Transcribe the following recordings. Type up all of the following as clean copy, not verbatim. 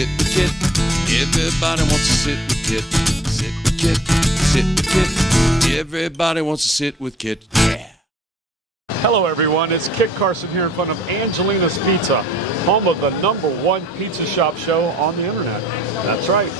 sit with Kit. Everybody wants to sit with Kit. Sit with Kit. Sit with Kit. Everybody wants to sit with Kit. Yeah. Hello everyone, it's Kit Carson here in front of Angelina's Pizza, home of the #1 pizza shop show on the internet. That's right.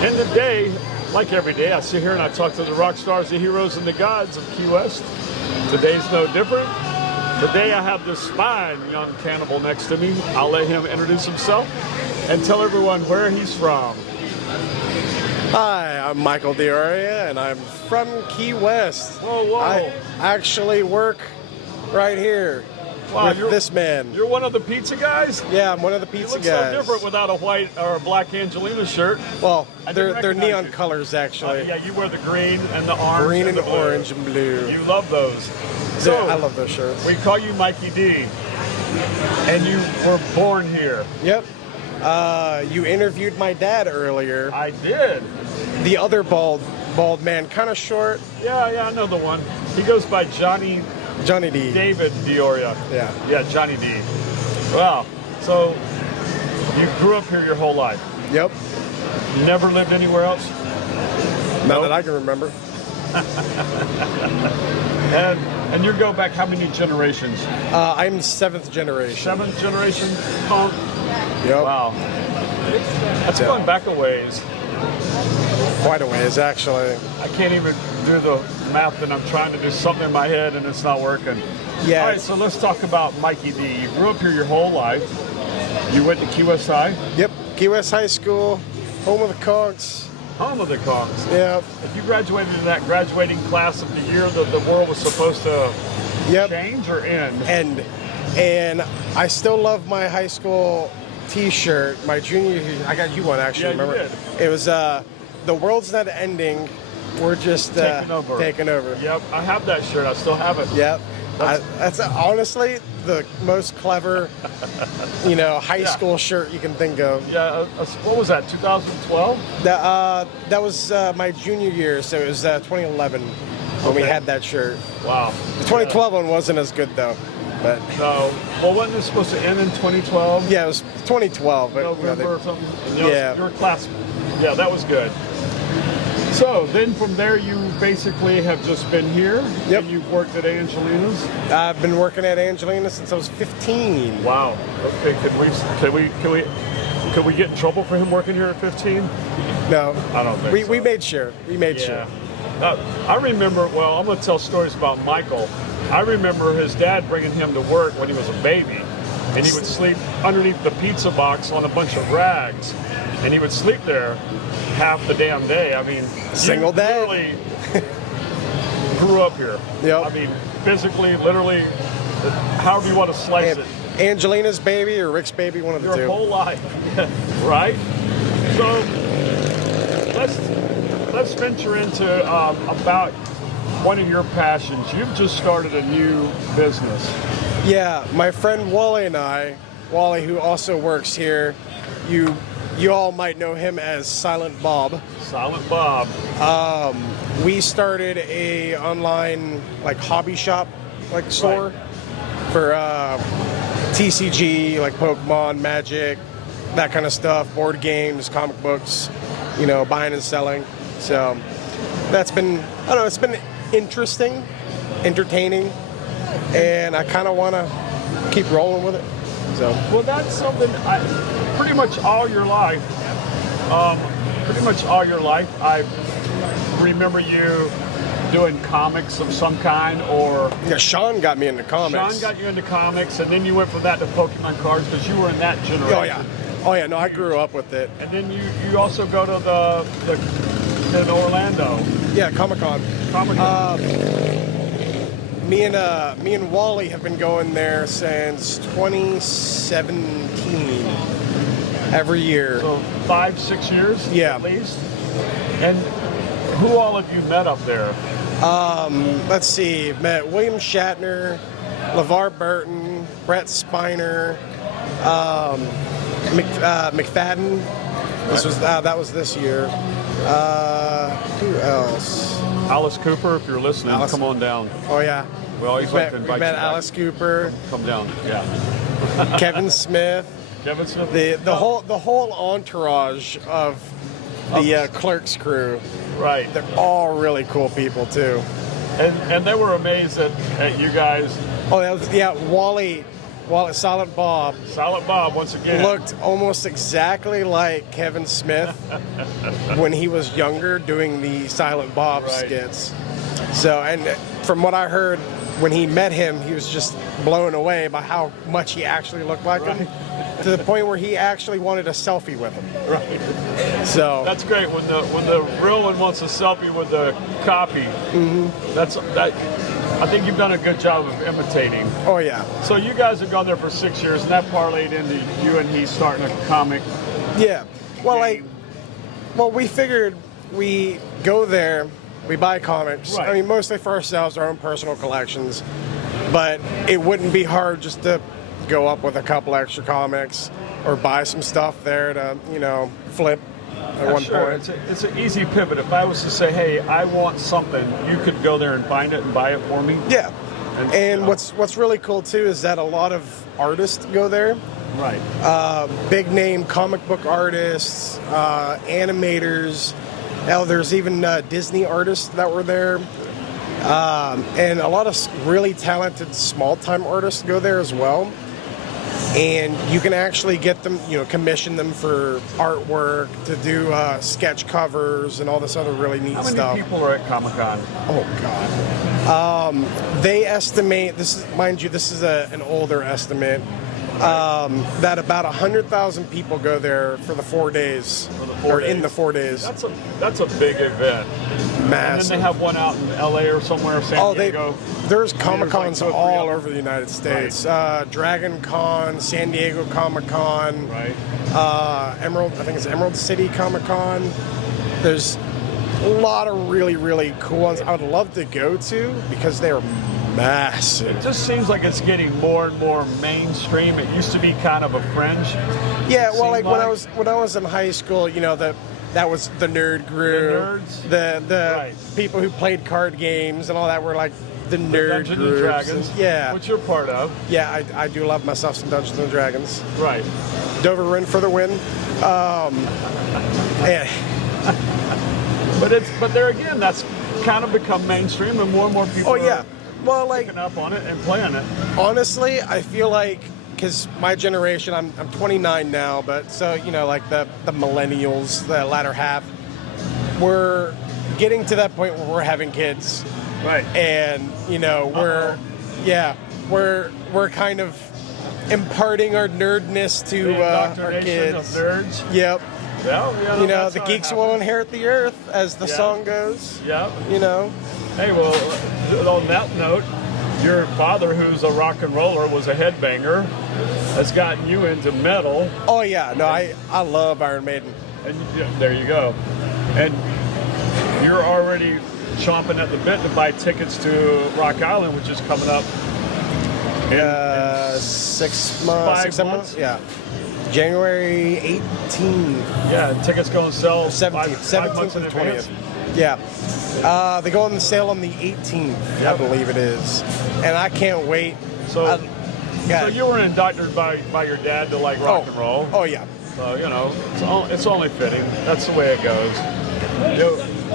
And today, like every day, I sit here and I talk to the rock stars, the heroes, and the gods of Key West. Today's no different. Today I have this fine young cannibal next to me. I'll let him introduce himself and tell everyone where he's from. Hi, I'm Michael D'Auria, and I'm from Key West. Whoa. I actually work right here with this man. You're one of the pizza guys? Yeah, I'm one of the pizza guys. You look so different without a white or a black Angelina shirt. Well, they're neon colors, actually. Yeah, you wear the green and the orange. Green and the orange and blue. You love those. So, yeah, I love those shirts. We call you Mikey D, and you were born here. Yep. You interviewed my dad earlier. I did. The other bald man, kind of short. Yeah, I know the one. He goes by Johnny D. David D'Auria. Yeah, Johnny D. Wow. So you grew up here your whole life. Yep. You never lived anywhere else? Not that I can remember. And you go back how many generations? I'm 7th generation. 7th generation punk? Yep. Wow. That's going back a ways. Quite a ways, actually. I can't even do the math, and I'm trying to do something in my head, and it's not working. Yeah. All right, so let's talk about Mikey D. You grew up here your whole life. You went to Key West High? Yep, Key West High School, home of the Conks. Home of the Conks. Yep. If you graduated in that graduating class of the year that the world was supposed to change or end? And I still love my high school T-shirt. My junior year, I got you one actually. Yeah, remember? You did. It was the world's not ending. We're just taking over. Yep, I have that shirt. I still have it. Yep. That's honestly the most clever, high school shirt you can think of. Yeah. What was that? 2012? That was my junior year, so it was 2011 when we had that shirt. Wow. The 2012 one wasn't as good though. But no. Well, wasn't it supposed to end in 2012? Yeah, it was 2012. But, November or something? Yeah. Your class. Yeah, that was good. So then from there, you basically have just been here. Yep. And you've worked at Angelina's. I've been working at Angelina since I was 15. Wow. Okay. Could we get in trouble for him working here at 15? No. I don't think so. We made sure. We made sure. I remember. Well, I'm going to tell stories about Michael. I remember his dad bringing him to work when he was a baby, and he would sleep underneath the pizza box on a bunch of rags, and he would sleep there half the damn day. I mean, single day. Literally grew up here. Yep. I mean, physically, literally, however you want to slice it. Angelina's baby or Rick's baby, one of the two. Your whole life, right? So let's venture into about one of your passions. You've just started a new business. Yeah, my friend Wally and I, Wally, who also works here, you all might know him as Silent Bob. Silent Bob. We started a online hobby shop store for TCG, like Pokemon, Magic, that kind of stuff, board games, comic books, buying and selling. So that's been, it's been interesting, entertaining, and I kind of want to keep rolling with it. So, well, that's something pretty much all your life. I remember you doing comics of some kind, or Sean got me into comics. Sean got you into comics, and then you went from that to Pokemon cards because you were in that generation. Oh yeah. No, I grew up with it. And then you also go to in Orlando. Yeah, Comic-Con. Me and Wally have been going there since 2017. Every year. So 5-6 years? Yeah. At least? And who all have you met up there? Let's see. Met William Shatner, LeVar Burton, Brett Spiner, McFadden. That was this year. Who else? Alice Cooper, if you're listening, come on down. Oh yeah. We always like to invite you. We met Alice Cooper. Come down. Yeah. Kevin Smith. Kevin Smith. The whole entourage of the Clerks crew. Right. They're all really cool people too. And they were amazed at you guys. Oh, that was, yeah, Wally, Silent Bob. Silent Bob, once again. Looked almost exactly like Kevin Smith when he was younger doing the Silent Bob skits. So, and from what I heard, when he met him, he was just blown away by how much he actually looked like him, to the point where he actually wanted a selfie with him. Right. So that's great when the real one wants a selfie with the copy. I think you've done a good job of imitating. Oh yeah. So you guys have gone there for 6 years, and that parlayed into you and he starting a comic. Yeah. Well, we figured we go there, we buy comics. Right. I mean, mostly for ourselves, our own personal collections. But it wouldn't be hard just to go up with a couple extra comics or buy some stuff there to, flip at one point. It's an easy pivot. If I was to say, hey, I want something, you could go there and find it and buy it for me? Yeah. And what's really cool, too, is that a lot of artists go there. Right. Big name comic book artists, animators. Hell, there's even Disney artists that were there. And a lot of really talented small-time artists go there as well. And you can actually get them, commission them for artwork, to do sketch covers and all this other really neat stuff. How many people are at Comic-Con? Oh, God. They estimate, this is an older estimate, that about 100,000 people go there for the 4 days, in the 4 days. That's a big event. Massive. And then they have one out in LA or somewhere, San Diego. There's Comic-Cons all over the United States. Right. Dragon Con, San Diego Comic-Con, right. I think it's Emerald City Comic-Con. There's a lot of really, really cool ones I would love to go to because they're massive. It just seems like it's getting more and more mainstream. It used to be kind of a fringe. Yeah, well, when I was in high school, that was the nerd group. The nerds. The people who played card games and all that were like the nerd Dungeons groups. and Dragons. Yeah. Which you're part of. Yeah, I do love myself some Dungeons and Dragons. Right. Dover Run for the win. Yeah. But there again, that's kind of become mainstream, and more and more people are picking up on it and playing it. Honestly, I feel like, because my generation, I'm 29 now, but so, like the millennials, the latter half, we're getting to that point where we're having kids. Right. And, we're kind of imparting our nerdness to our kids. Of nerds. Yep. Yeah, the geeks will inherit the earth, as the song goes. Yeah. Hey, well, on that note, your father, who's a rock and roller, was a headbanger, has gotten you into metal. Oh, yeah. No, I love Iron Maiden. And there you go. And you're already chomping at the bit to buy tickets to Rock Island, which is coming up in 6 months. 5 7 months? Yeah. January 18th. Yeah, tickets go on sale 17th and 20th. Yeah. They go on sale on the 18th, I believe it is. And I can't wait. So you were indoctrinated by your dad to like rock and roll. Oh, yeah. So, it's only fitting. That's the way it goes.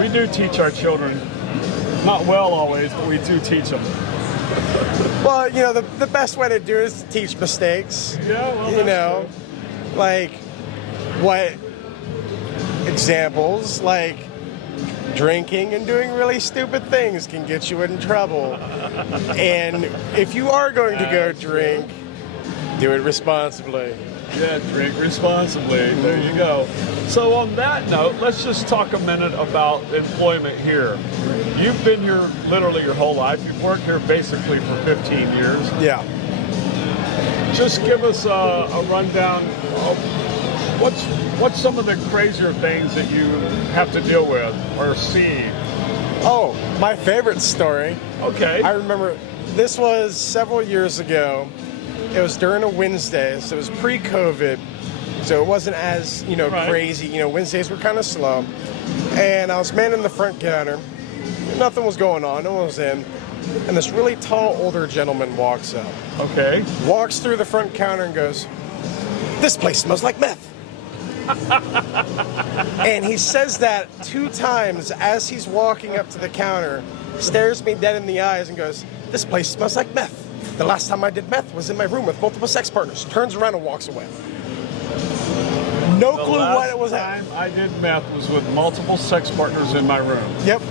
We do teach our children, not well always, but we do teach them. Well, the best way to do it is to teach mistakes. Yeah, well, like what examples, like drinking and doing really stupid things can get you in trouble. And if you are going to go drink, do it responsibly. Yeah, drink responsibly. There you go. So on that note, let's just talk a minute about employment here. You've been here literally your whole life. You've worked here basically for 15 years. Yeah. Just give us a rundown of what's some of the crazier things that you have to deal with or see. Oh, my favorite story. Okay. I remember this was several years ago. It was during a Wednesday, so it was pre-COVID, so it wasn't as, crazy. Wednesdays were kind of slow. And I was manning the front counter. Nothing was going on. No one was in. And this really tall, older gentleman walks up. Okay. Walks through the front counter and goes, this place smells like meth. And he says that 2 times as he's walking up to the counter, stares me dead in the eyes and goes, this place smells like meth. The last time I did meth was in my room with multiple sex partners. Turns around and walks away. No clue what it was. The last time I did meth was with multiple sex partners in my room. Yep.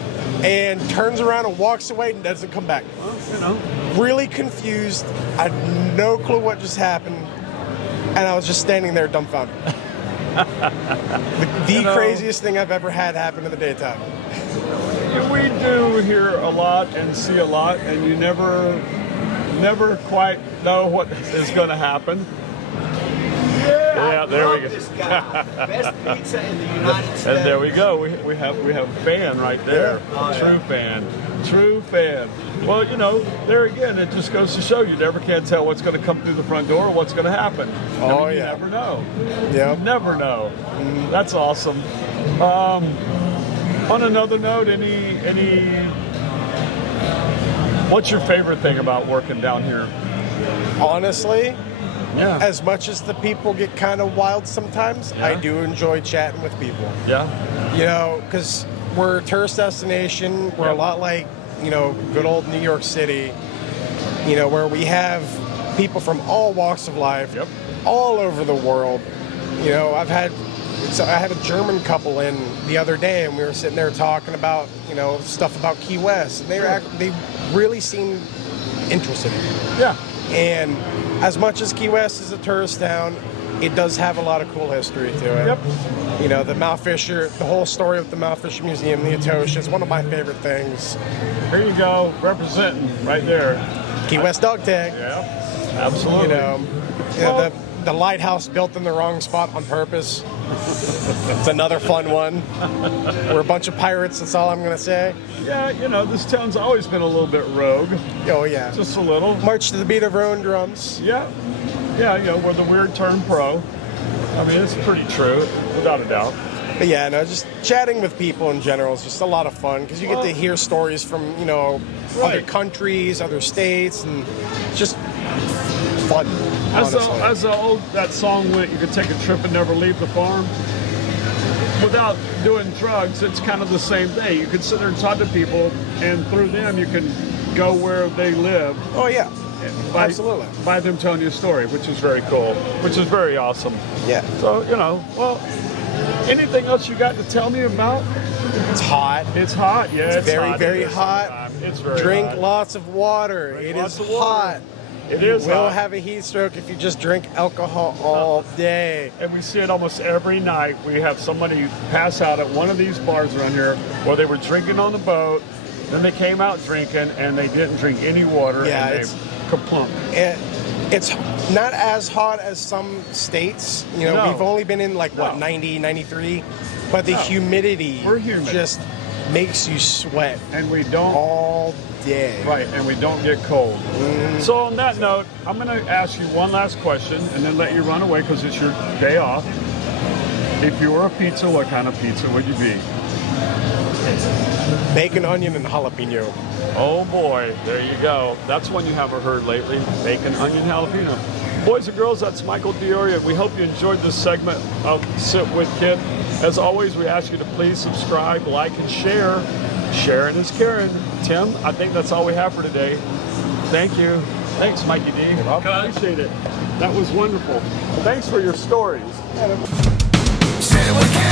And turns around and walks away and doesn't come back. Well, you know. Really confused. I had no clue what just happened. And I was just standing there dumbfounded. the craziest thing I've ever had happen in the daytime. We do hear a lot and see a lot, and you never quite know what is going to happen. Yeah, there we go. This guy. Best pizza in the United States. And there we go. We have a fan right there. Yeah. True fan. Well, you know, there again, it just goes to show you never can tell what's going to come through the front door or what's going to happen. You never know. Yeah. You never know. That's awesome. On another note, what's your favorite thing about working down here? Honestly, Yeah. as much as the people get kind of wild sometimes, I do enjoy chatting with people. Yeah. You know, because we're a tourist destination. We're a lot like, you know, good old New York City, you know, where we have people from all walks of life, all over the world. You know, I had a German couple in the other day, and we were sitting there talking about, you know, stuff about Key West. And they really seemed interested in it. Yeah. And as much as Key West is a tourist town, it does have a lot of cool history to it. Yep. You know, the Malfisher, the whole story of the Malfisher Museum, the Atocha, is one of my favorite things. There you go, representing right there. Key West dog tag. Yeah, absolutely. You know, the lighthouse built in the wrong spot on purpose. It's another fun one. We're a bunch of pirates, that's all I'm going to say. Yeah, you know, this town's always been a little bit rogue. Oh, yeah. Just a little. March to the beat of our own drums. Yeah. Yeah, you know, we're the weird turn pro. I mean, it's pretty true, without a doubt. But yeah, no, just chatting with people in general is just a lot of fun because you get to hear stories from, you know, other countries, other states, and it's just fun. As that song went, you could take a trip and never leave the farm. Without doing drugs, it's kind of the same thing. You could sit there and talk to people, and through them, you can go where they live. Oh, yeah. Absolutely. By them telling you a story, which is very cool, which is very awesome. Yeah. So, you know, well, anything else you got to tell me about? It's hot. It's hot, yeah. It's very, very hot. It's very Drink hot. lots of water. It is hot. It is You will hot. have a heat stroke if you just drink alcohol all day. And we see it almost every night. We have somebody pass out at one of these bars around here where they were drinking on the boat, then they came out drinking, and they didn't drink any water, Yeah, and they kaplunk. It's not as hot as some states. You know, No. we've only been in like, No. 90, 93, but the No. humidity We're humid. just makes you sweat And we don't all day. Right, and we don't get cold. So on that note, I'm going to ask you one last question and then let you run away because it's your day off. If you were a pizza, what kind of pizza would you be? Bacon, onion, and jalapeno. Oh boy, there you go. That's one you haven't heard lately. Bacon, onion, jalapeno. Boys and girls, that's Michael Dioria. We hope you enjoyed this segment of Sit With Kit. As always, we ask you to please subscribe, like, and share. Sharing is caring. Tim, I think that's all we have for today. Thank you. Thanks, Mikey D. You're welcome. I appreciate it. That was wonderful. Thanks for your stories. Sit with Kit.